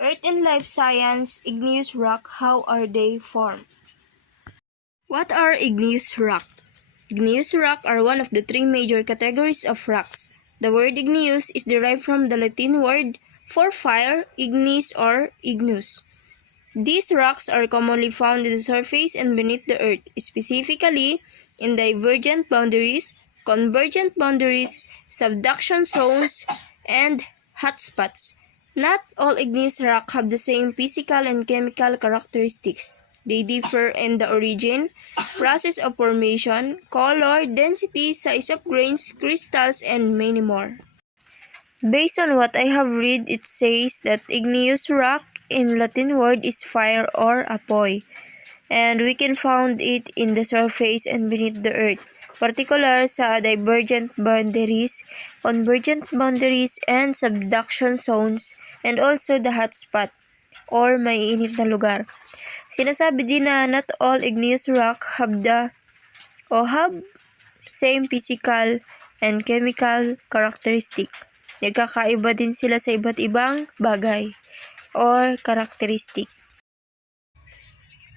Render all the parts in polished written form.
Earth and Life Science, Igneous Rock, how are they formed? What are igneous rock? Igneous rock are one of the three major categories of rocks. The word igneous is derived from the Latin word for fire, ignis or ignus. These rocks are commonly found in the surface and beneath the earth, specifically in divergent boundaries, convergent boundaries, subduction zones, and hotspots. Not all igneous rocks have the same physical and chemical characteristics. They differ in the origin, process of formation, color, density, size of grains, crystals, and many more. Based on what I have read, it says that igneous rock in Latin word is fire or apoy, and we can find it in the surface and beneath the earth, particular sa divergent boundaries, convergent boundaries, and subduction zones, and also the hotspot or maiinit na lugar. Sinasabi din na not all igneous rock have same physical and chemical characteristic. Nagkakaiba din sila sa iba't ibang bagay or characteristic.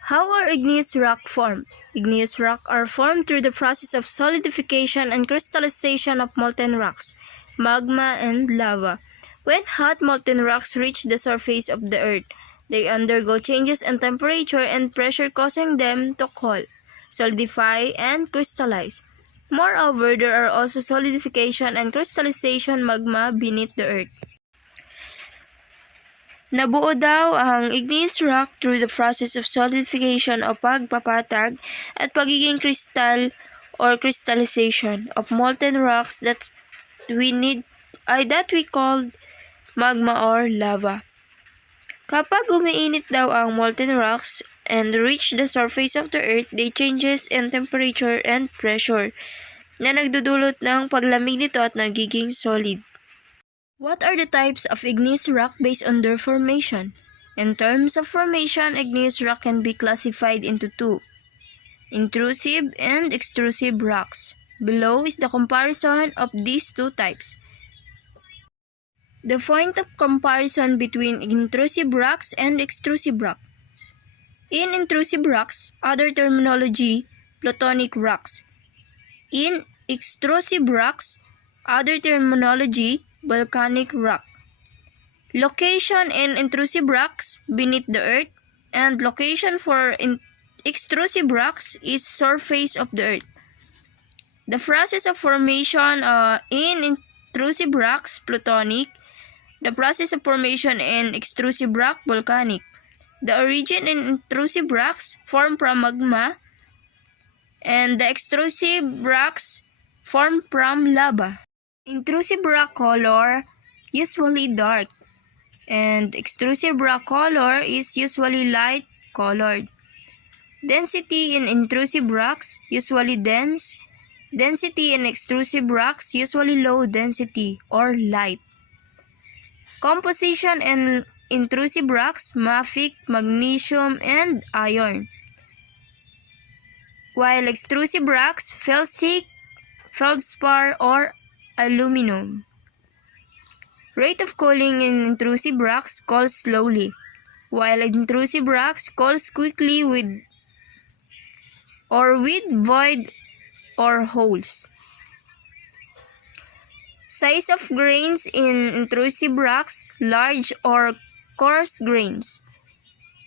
How are igneous rock formed? Igneous rock are formed through the process of solidification and crystallization of molten rocks, magma and lava. When hot molten rocks reach the surface of the earth, they undergo changes in temperature and pressure causing them to cool, solidify, and crystallize. Moreover, there are also solidification and crystallization magma beneath the earth. Nabuo daw ang igneous rock through the process of solidification o pagpapatag at pagiging crystal or crystallization of molten rocks that we called magma or lava. Kapag umiinit daw ang molten rocks and reach the surface of the earth, they changes in temperature and pressure na nagdudulot ng paglamig nito at nagiging solid. What are the types of igneous rock based on their formation? In terms of formation, igneous rock can be classified into two: intrusive and extrusive rocks. Below is the comparison of these two types. The point of comparison between intrusive rocks and extrusive rocks. In intrusive rocks, other terminology, plutonic rocks. In extrusive rocks, other terminology, volcanic rock. Location in intrusive rocks beneath the earth, and location for extrusive rocks is surface of the earth. The process of formation in intrusive rocks, plutonic. The process of formation in extrusive rock, volcanic. The origin in intrusive rocks form from magma, and the extrusive rocks form from lava. Intrusive rock color usually dark, and extrusive rock color is usually light colored. Density in intrusive rocks usually dense. Density in extrusive rocks usually low density or light. Composition in intrusive rocks, mafic, magnesium, and iron. While extrusive rocks, felsic, feldspar, or aluminum. Rate of cooling in intrusive rocks cools slowly, while intrusive rocks cools quickly with void or holes. Size of grains in intrusive rocks, large or coarse grains,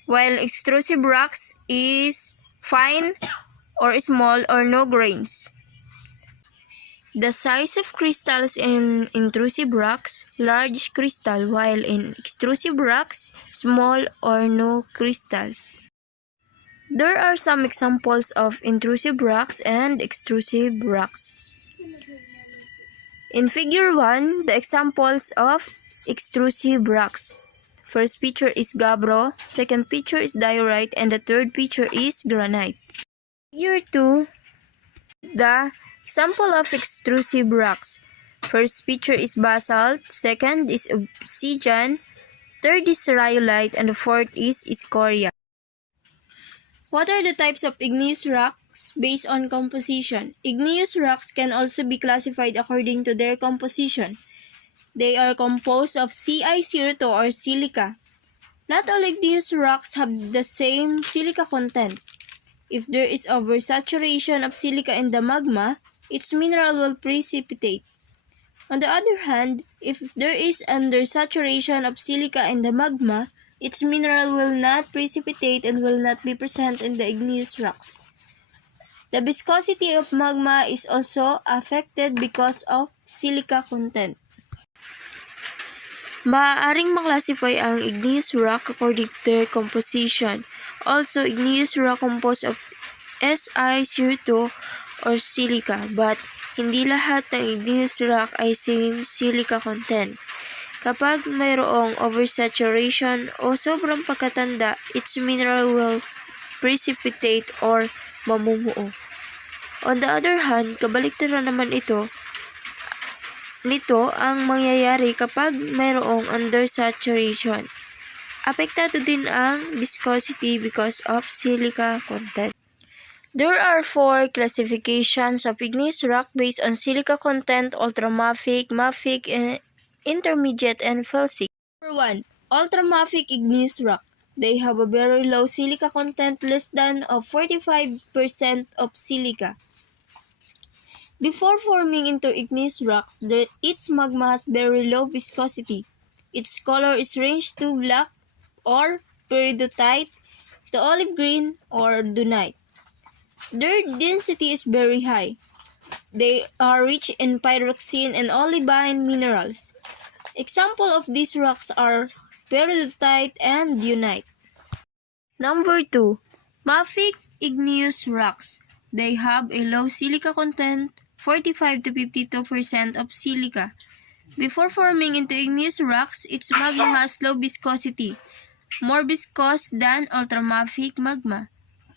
while extrusive rocks is fine or small or no grains. The size of crystals in intrusive rocks, large crystal, while in extrusive rocks, small or no crystals. There are some examples of intrusive rocks and extrusive rocks. In Figure 1, the examples of extrusive rocks. First picture is gabbro, second picture is diorite, and the third picture is granite. Figure 2, the example of extrusive rocks. First picture is basalt, second is obsidian, third is rhyolite, and the fourth is scoria. What are the types of igneous rocks based on composition? Igneous rocks can also be classified according to their composition. They are composed of CiCO2 or silica, Not all igneous rocks have the same silica content. If there is oversaturation of silica in the magma, its mineral will precipitate. On the other hand, if there is undersaturation of silica in the magma, its mineral will not precipitate and will not be present in the igneous rocks. The viscosity of magma is also affected because of silica content. Maaaring maklasify ang igneous rock according to their composition. Also, igneous rock composed of Si02 or silica, but hindi lahat ng igneous rock ay same silica content. Kapag mayroong oversaturation o sobrang pagkatanda, its mineral will precipitate or mamumuo. On the other hand, kabaliktaran naman nito ang mangyayari kapag mayroong undersaturation. Apektado din ang viscosity because of silica content. There are 4 classifications of igneous rock based on silica content: ultramafic, mafic, intermediate, and felsic. Number 1. Ultramafic igneous rock. They have a very low silica content, less than of 45% of silica. Before forming into igneous rocks, its magma has very low viscosity. Its color is ranged to black or peridotite to olive green or dunite. Their density is very high. They are rich in pyroxene and olivine minerals. Example of these rocks are peridotite and dunite. Number 2. Mafic igneous rocks. They have a low silica content, 45 to 52% of silica. Before forming into igneous rocks, its magma has low viscosity, more viscous than ultramafic magma.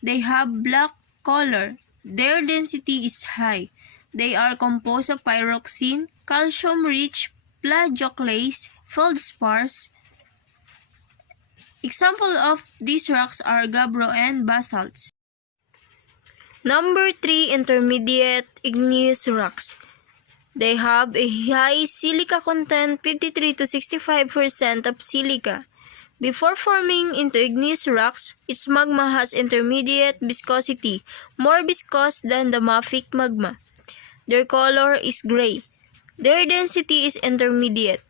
They have black color. Their density is high. They are composed of pyroxene, calcium-rich plagioclase, feldspars. Example of these rocks are gabbro and basalts. Number 3. Intermediate igneous rocks. They have a high silica content, 53 to 65% of silica. Before forming into igneous rocks, its magma has intermediate viscosity, more viscous than the mafic magma. Their color is gray. Their density is intermediate.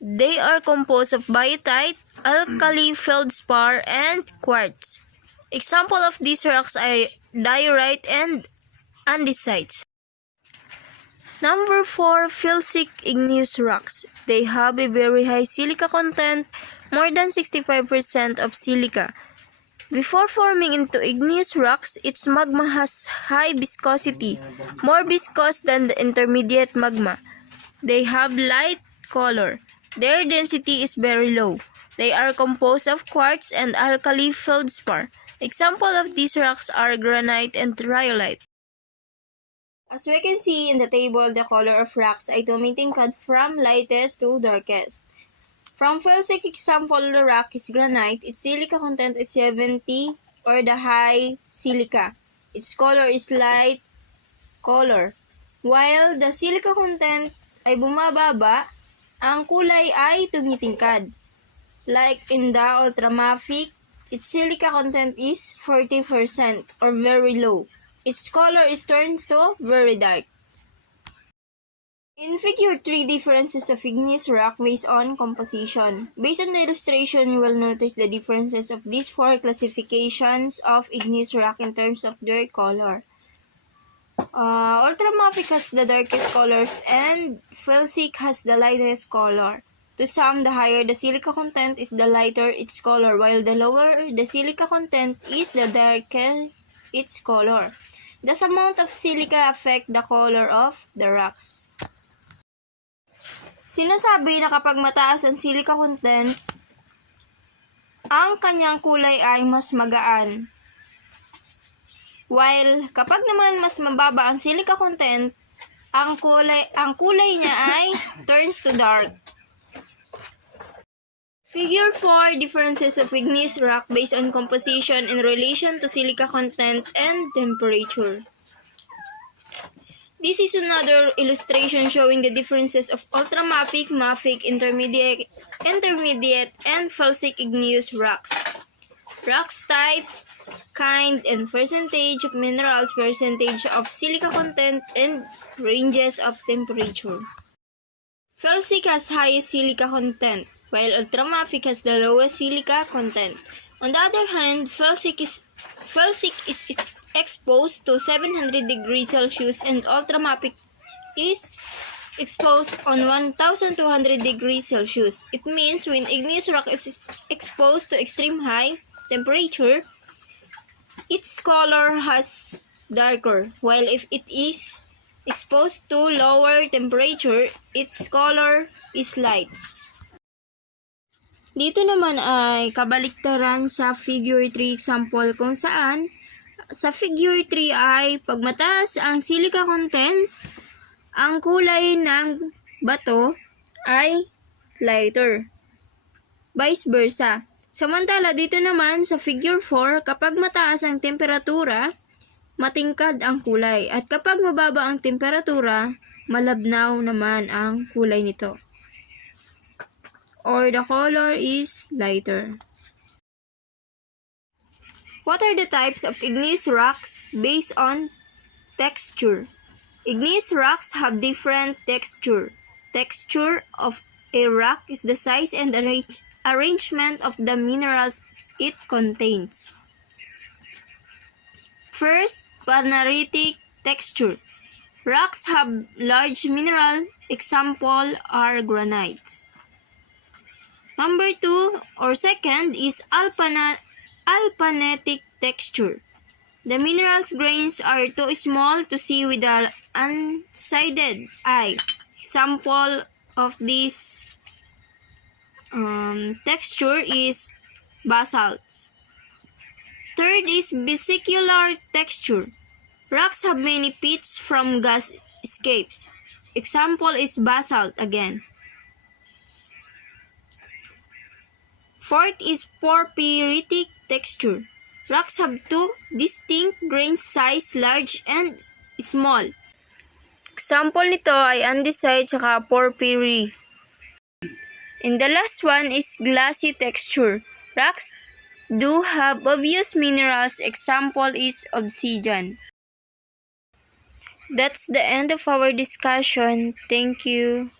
They are composed of biotite, alkali feldspar, and quartz. Example of these rocks are diorite and andesites. Number 4. Felsic igneous rocks. They have a very high silica content, more than 65% of silica. Before forming into igneous rocks, its magma has high viscosity, more viscous than the intermediate magma. They have light color. Their density is very low. They are composed of quartz and alkali feldspar. Example of these rocks are granite and rhyolite. As we can see in the table, the color of rocks ay tumitingkad from lightest to darkest. From felsic example, the rock is granite. Its silica content is 70 or the high silica. Its color is light color. While the silica content ay bumababa, ang kulay ay tumitingkad. Like in the ultramafic, its silica content is 40% or very low. Its color is turns to very dark. In figure 3, differences of igneous rock based on composition. Based on the illustration, you will notice the differences of these 4 classifications of igneous rock in terms of their color. Ultramafic has the darkest colors and felsic has the lightest color. To some, the higher the silica content is the lighter its color, while the lower the silica content is the darker its color. Does amount of silica affect the color of the rocks? Sinasabi na kapag mataas ang silica content, ang kanyang kulay ay mas magaan. While kapag naman mas mababa ang silica content, ang kulay niya ay turns to dark. Figure 4, differences of igneous rock based on composition in relation to silica content and temperature. This is another illustration showing the differences of ultramafic, mafic, intermediate, and felsic igneous rocks. Rocks types, kind, and percentage of minerals, percentage of silica content, and ranges of temperature. Felsic has highest silica content, while ultramafic has the lowest silica content. On the other hand, felsic is exposed to 700 degrees Celsius and ultramafic is exposed on 1200 degrees Celsius. It means when igneous rock is exposed to extreme high temperature, its color has darker, while if it is exposed to lower temperature, its color is light. Dito naman ay kabaliktaran sa figure 3 example kung saan sa figure 3 ay pag mataas ang silica content, ang kulay ng bato ay lighter. Vice versa. Samantala dito naman sa figure 4, kapag mataas ang temperatura, matingkad ang kulay. At kapag mababa ang temperatura, malabnaw naman ang kulay nito. Or the color is lighter. What are the types of igneous rocks based on texture? Igneous rocks have different texture. Texture of a rock is the size and arrangement of the minerals it contains. First, panaritic texture. Rocks have large mineral. Example are granites. Number 2 or second is alpanetic texture. The minerals grains are too small to see with the unsighted eye. Example of this texture is basalts. Third is vesicular texture. Rocks have many pits from gas escapes. Example is basalt again. Fourth is porphyritic texture. Rocks have two distinct grain size, large and small. Example nito ay andesite saka porphyry. And the last one is glassy texture. Rocks do have obvious minerals. Example is obsidian. That's the end of our discussion. Thank you.